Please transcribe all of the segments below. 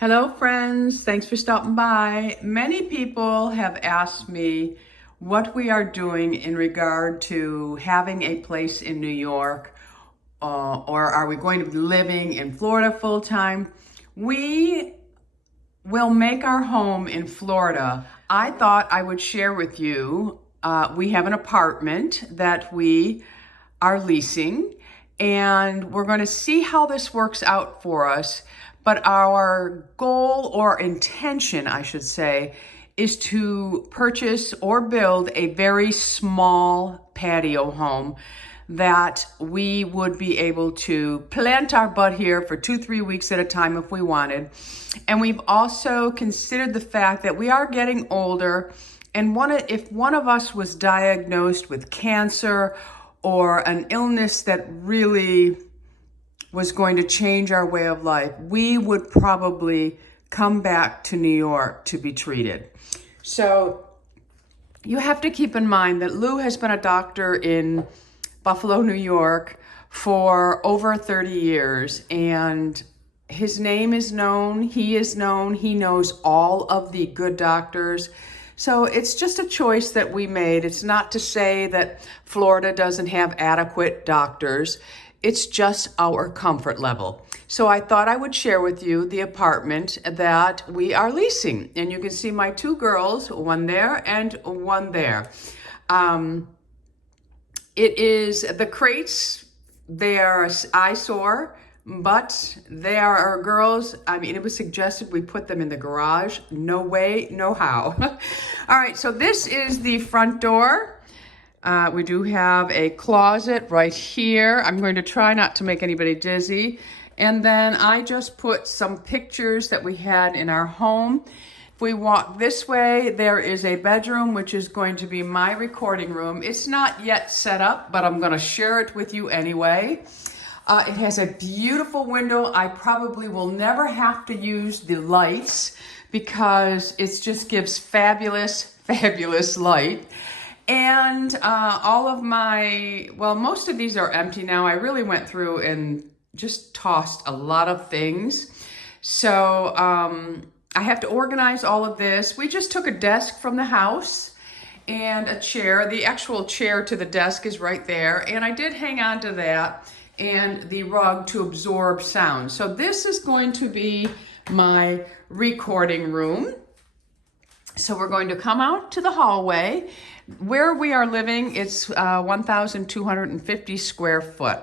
Hello friends, thanks for stopping by. Many people have asked me what we are doing in regard to having a place in New York, or are we going to be living in Florida full time? We will make our home in Florida. I thought I would share with you, we have an apartment that we are leasing, and we're going to see how this works out for us. But our goal or intention, I should say, is to purchase or build a very small patio home that we would be able to plant our butt here for 2-3 weeks at a time if we wanted. And we've also considered the fact that we are getting older, and if one of us was diagnosed with cancer or an illness that really was going to change our way of life, we would probably come back to New York to be treated. So you have to keep in mind that Lou has been a doctor in Buffalo, New York for over 30 years, and his name is known, he is known, he knows all of the good doctors. So it's just a choice that we made. It's not to say that Florida doesn't have adequate doctors. It's just our comfort level. So I thought I would share with you the apartment that we are leasing. And you can see my two girls, one there and one there. It is the crates, they are an eyesore, but they are girls. I mean, it was suggested we put them in the garage. No way, no how. All right, so this is the front door. We do have a closet right here. I'm going to try not to make anybody dizzy. And then I just put some pictures that we had in our home. If we walk this way, there is a bedroom, which is going to be my recording room. It's not yet set up, but I'm going to share it with you anyway. It has a beautiful window. I probably will never have to use the lights because it just gives fabulous, fabulous light. And all of my, well, most of these are empty now. I really went through and just tossed a lot of things. So I have to organize all of this. We just took a desk from the house and a chair. The actual chair to the desk is right there. And I did hang on to that and the rug to absorb sound. So this is going to be my recording room. So we're going to come out to the hallway. Where we are living, it's 1,250 square foot.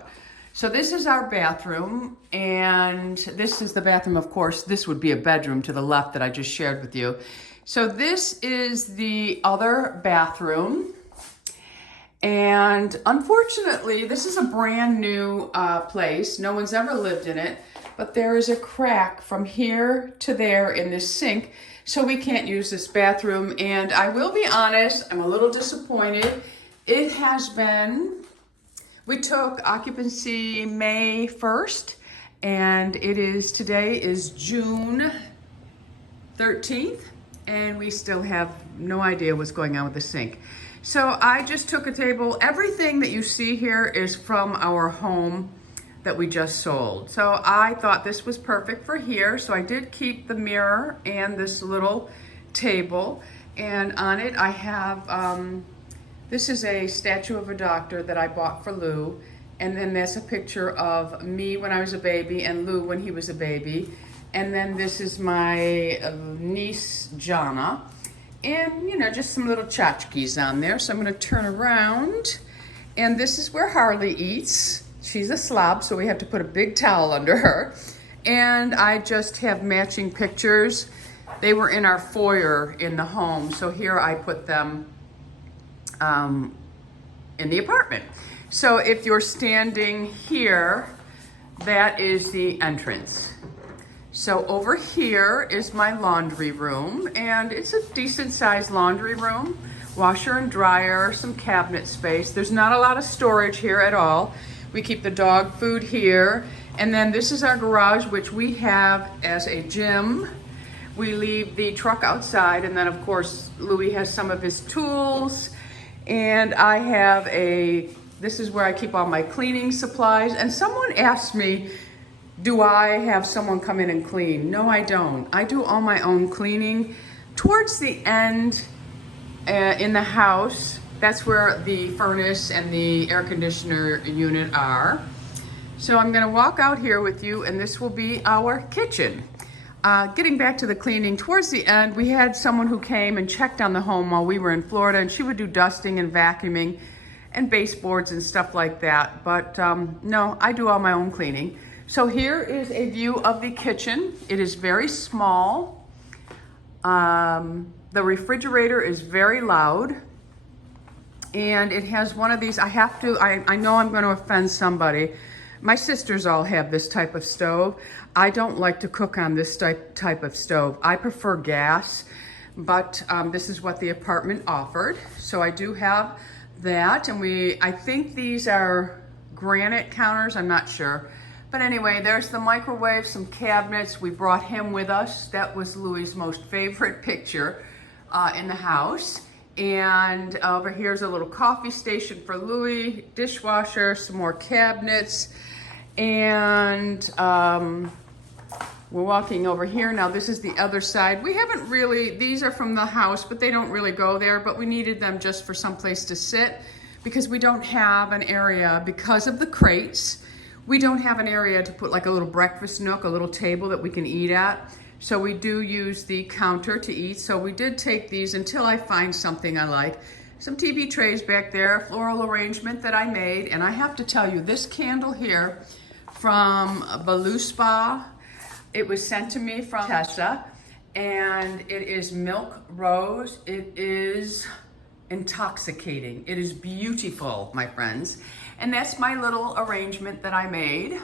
So this is our bathroom, and this is the bathroom, of course. This would be a bedroom to the left that I just shared with you. So this is the other bathroom. And unfortunately, this is a brand new place. No one's ever lived in it, but there is a crack from here to there in this sink. So we can't use this bathroom, and I will be honest, I'm a little disappointed. It has been, we took occupancy May 1st, and today is June 13th, and we still have no idea what's going on with the sink. So I just took a table. Everything that you see here is from our home that we just sold. So I thought this was perfect for here. So I did keep the mirror and this little table. And on it I have, this is a statue of a doctor that I bought for Lou. And then there's a picture of me when I was a baby and Lou when he was a baby. And then this is my niece, Jana. And, you know, just some little tchotchkes on there. So I'm gonna turn around. And this is where Harley eats. She's a slob, so we have to put a big towel under her. And I just have matching pictures. They were in our foyer in the home, so here I put them in the apartment. So if you're standing here, that is the entrance. So over here is my laundry room, and it's a decent sized laundry room. Washer and dryer, some cabinet space. There's not a lot of storage here at all. We keep the dog food here. And then this is our garage, which we have as a gym. We leave the truck outside, and then of course, Louis has some of his tools. And I have this is where I keep all my cleaning supplies. And someone asked me, do I have someone come in and clean? No, I don't. I do all my own cleaning. Towards the end in the house, that's where the furnace and the air conditioner unit are. So I'm gonna walk out here with you, and this will be our kitchen. Getting back to the cleaning, towards the end, we had someone who came and checked on the home while we were in Florida, and she would do dusting and vacuuming and baseboards and stuff like that. But no, I do all my own cleaning. So here is a view of the kitchen. It is very small. The refrigerator is very loud. And it has one of these, I know I'm gonna offend somebody. My sisters all have this type of stove. I don't like to cook on this type of stove. I prefer gas, but this is what the apartment offered. So I do have that, and I think these are granite counters, I'm not sure. But anyway, there's the microwave, some cabinets. We brought him with us. That was Louie's most favorite picture in the house. And over here's a little coffee station for Louie, dishwasher, some more cabinets. And we're walking over here. Now this is the other side. We haven't really, these are from the house, but they don't really go there, but we needed them just for some place to sit because we don't have an area, because of the crates, we don't have an area to put like a little breakfast nook, a little table that we can eat at. So we do use the counter to eat. So we did take these until I find something I like. Some TV trays back there, floral arrangement that I made. And I have to tell you, this candle here from BISOUS, it was sent to me from Tessa, and it is milk rose. It is intoxicating. It is beautiful, my friends. And that's my little arrangement that I made.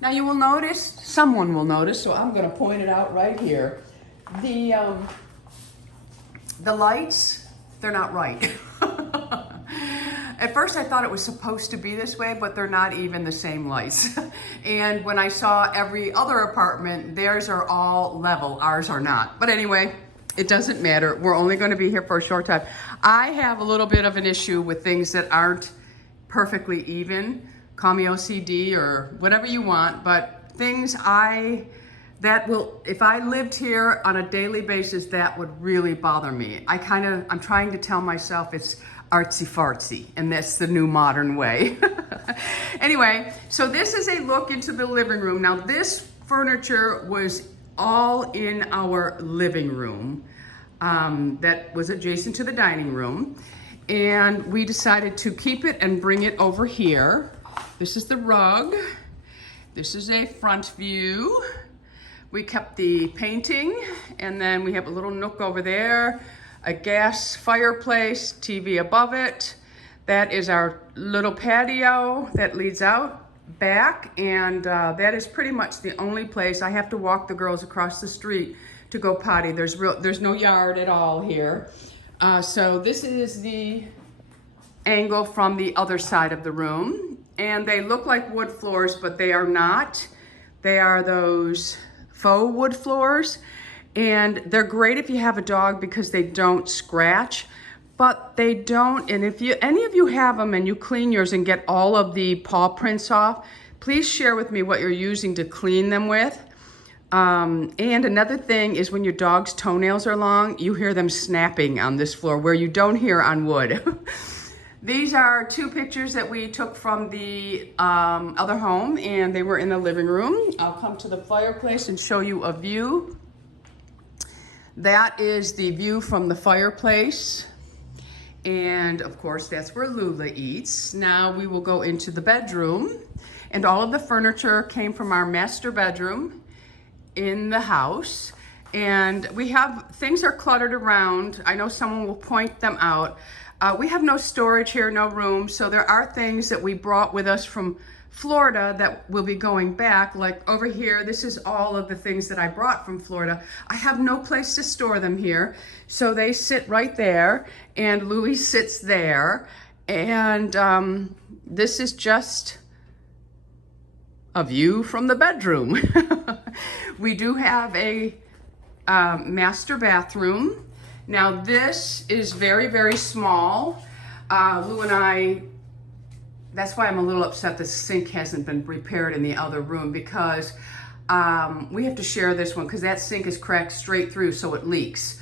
Now you will notice, someone will notice, so I'm gonna point it out right here. The lights, they're not right. At first I thought it was supposed to be this way, but they're not even the same lights. And when I saw every other apartment, theirs are all level, ours are not. But anyway, it doesn't matter. We're only gonna be here for a short time. I have a little bit of an issue with things that aren't perfectly even. Call me OCD or whatever you want, but things if I lived here on a daily basis, that would really bother me. I'm trying to tell myself it's artsy fartsy, and that's the new modern way. Anyway, so this is a look into the living room. Now this furniture was all in our living room that was adjacent to the dining room. And we decided to keep it and bring it over here. This is the rug. This is a front view. We kept the painting, and then we have a little nook over there, a gas fireplace, TV above it. That is our little patio that leads out back, and that is pretty much the only place. I have to walk the girls across the street to go potty. There's no yard at all here. So this is the angle from the other side of the room. And they look like wood floors, but they are not. They are those faux wood floors. And they're great if you have a dog because they don't scratch, but they don't. And if any of you have them and you clean yours and get all of the paw prints off, please share with me what you're using to clean them with. And another thing is when your dog's toenails are long, you hear them snapping on this floor where you don't hear on wood. These are two pictures that we took from the other home, and they were in the living room. I'll come to the fireplace and show you a view. That is the view from the fireplace. And of course, that's where Lula eats. Now we will go into the bedroom, and all of the furniture came from our master bedroom in the house. And things are cluttered around. I know someone will point them out. We have no storage here, no room, so there are things that we brought with us from Florida that will be going back. Like over here, this is all of the things that I brought from Florida. I have no place to store them here, so they sit right there, and Louis sits there, and this is just a view from the bedroom. We do have a master bathroom. Now this is very, very small. Lou and I That's why I'm a little upset the sink hasn't been repaired in the other room, because we have to share this one because that sink is cracked straight through, so it leaks.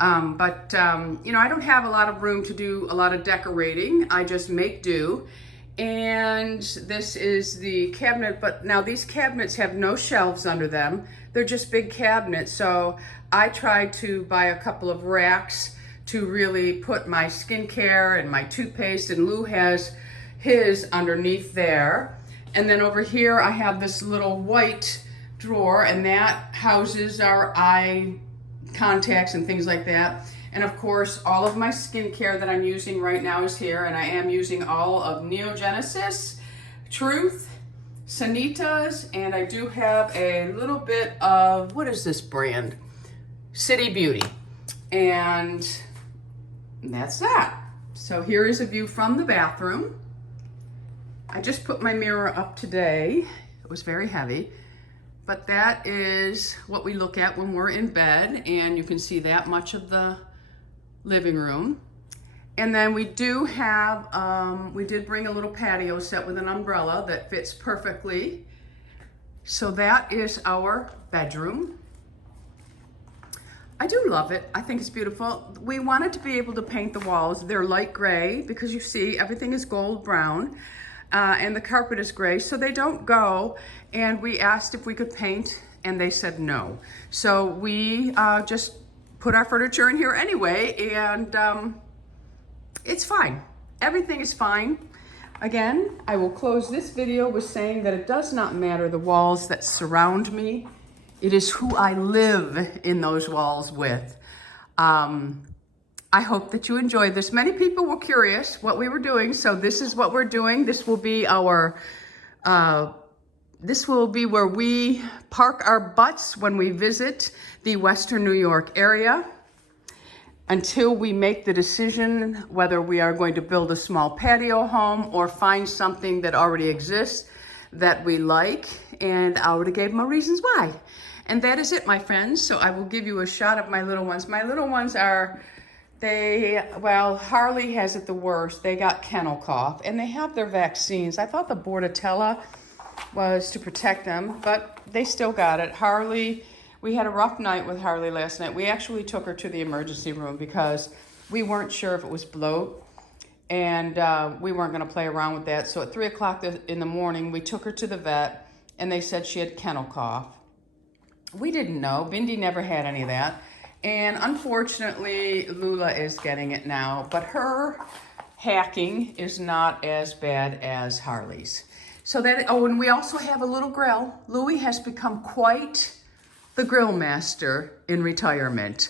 You know, I don't have a lot of room to do a lot of decorating. I just make do. And this is the cabinet, but now these cabinets have no shelves under them. They're just big cabinets. So I tried to buy a couple of racks to really put my skincare and my toothpaste, and Lou has his underneath there. And then over here I have this little white drawer, and that houses our eye contacts and things like that. And of course, all of my skincare that I'm using right now is here, and I am using all of Neogenesis, Truth, Sanitas, and I do have a little bit of, what is this brand? City Beauty. And that's that. So here is a view from the bathroom. I just put my mirror up today. It was very heavy. But that is what we look at when we're in bed, and you can see that much of the living room. And then we do have, we did bring a little patio set with an umbrella that fits perfectly. So that is our bedroom. I do love it. I think it's beautiful. We wanted to be able to paint the walls. They're light gray because you see everything is gold brown. And the carpet is gray, so they don't go. And we asked if we could paint, and they said no. So we just put our furniture in here anyway, and it's fine. Everything is fine. Again, I will close this video with saying that it does not matter the walls that surround me. It is who I live in those walls with. I hope that you enjoyed this. Many people were curious what we were doing, so this is what we're doing. This will be our, this will be where we park our butts when we visit the Western New York area, until we make the decision whether we are going to build a small patio home or find something that already exists that we like. And I already gave my reasons why. And that is it, my friends. So I will give you a shot of my little ones. My little ones are, well, Harley has it the worst. They got kennel cough, and they have their vaccines. I thought the Bordetella was to protect them, but they still got it. Harley, we had a rough night with Harley last night. We actually took her to the emergency room because we weren't sure if it was bloat, and we weren't gonna play around with that. So at 3 o'clock in the morning, we took her to the vet, and they said she had kennel cough. We didn't know. Bindi never had any of that. And unfortunately, Lula is getting it now, but her hacking is not as bad as Harley's. So that, oh, and we also have a little grill. Louis has become quite the grill master in retirement.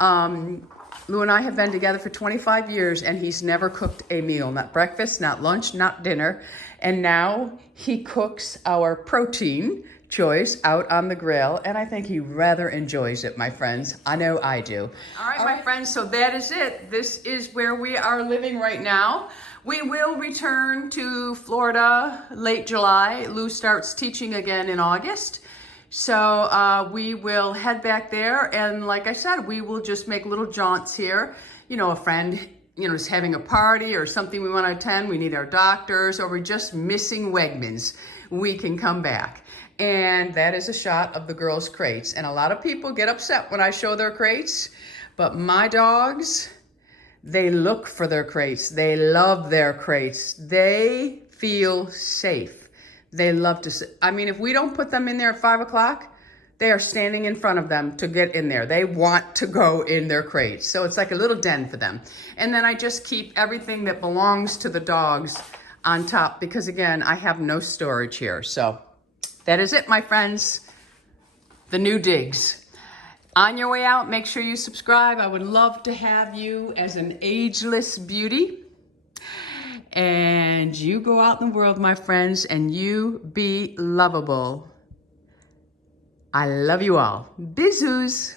Lou and I have been together for 25 years, and he's never cooked a meal, not breakfast, not lunch, not dinner. And now he cooks our protein choice out on the grill, and I think he rather enjoys it, my friends. I know I do. All right, my friends, so that is it. This is where we are living right now. We will return to Florida late July. Lou starts teaching again in August. So we will head back there, and like I said, we will just make little jaunts here. You know, a friend, you know, is having a party or something we want to attend, we need our doctors, or we're just missing Wegmans, we can come back. And that is a shot of the girls' crates. And a lot of people get upset when I show their crates, but my dogs, they look for their crates. They love their crates. They feel safe. They love to, I mean, if we don't put them in there at 5 o'clock, they are standing in front of them to get in there. They want to go in their crates. So it's like a little den for them. And then I just keep everything that belongs to the dogs on top because, again, I have no storage here. So that is it, my friends. The new digs. On your way out, make sure you subscribe. I would love to have you as an ageless beauty. And you go out in the world, my friends, and you be lovable. I love you all. Bisous.